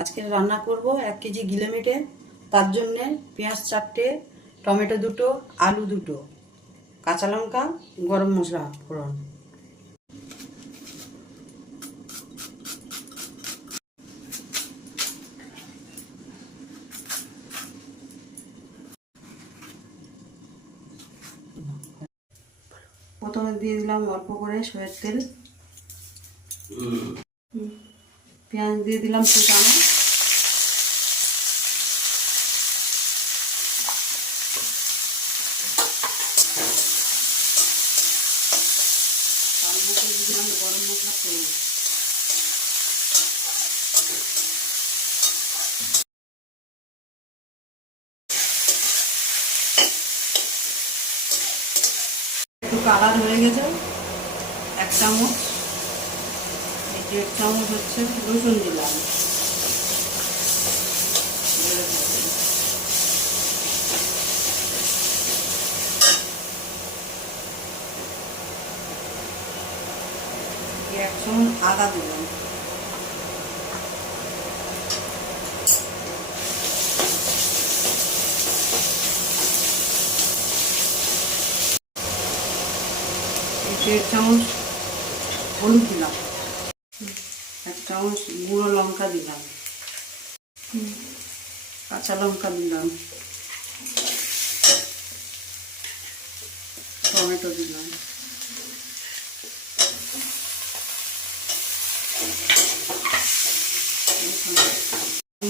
আজকে রান্না করব 1 কেজি গিলেমেটে। তার জন্য পেঁয়াজ 4টে, টমেটো 2টো, আলু 2টো, কাঁচা লঙ্কা, গরম মশলা ফোড়ন। প্রথমে দিয়ে দিলাম অল্প করে সয়ার তেল, পেঁয়াজ দিয়ে দিলাম কুচানো, তার মধ্যে দিয়ে দিলাম গরম মশলা ফোড়ন। একটু কালার হয়ে গেছে, 1 চামচ, 1.5 চামচ হচ্ছে রসুন দিলাম, এক চামচ আদা দিলাম, দেড় চামচ হলুদ দিলাম, 1 চামচ গুঁড়ো লঙ্কা দিলাম, কাঁচা লঙ্কা দিলাম, টমেটো দিলাম,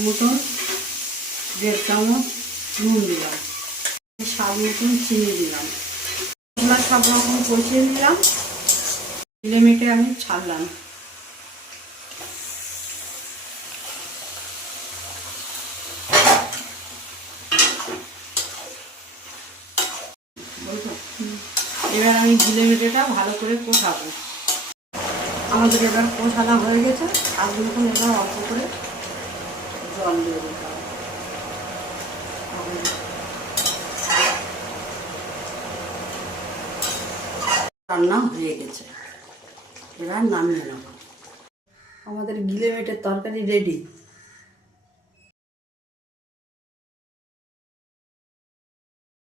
মতন 1.5 চামচ নুন দিলাম, স্বাদ মতন চিনি দিলাম। মশলা সব রকম কষিয়ে নিলাম, গিলেমেটে আমি ছাড়লাম। এবার আমি গিলেমেটেটা ভালো করে কষাবো। আমাদের এবার কষানো হয়ে গেছে, আর যখন এবার অল্প করে জল দিয়ে দিতে হবে। রান্না হয়ে গেছে, এবার নামিয়ে নেব। আমাদের গিলেমেটের তরকারি রেডি।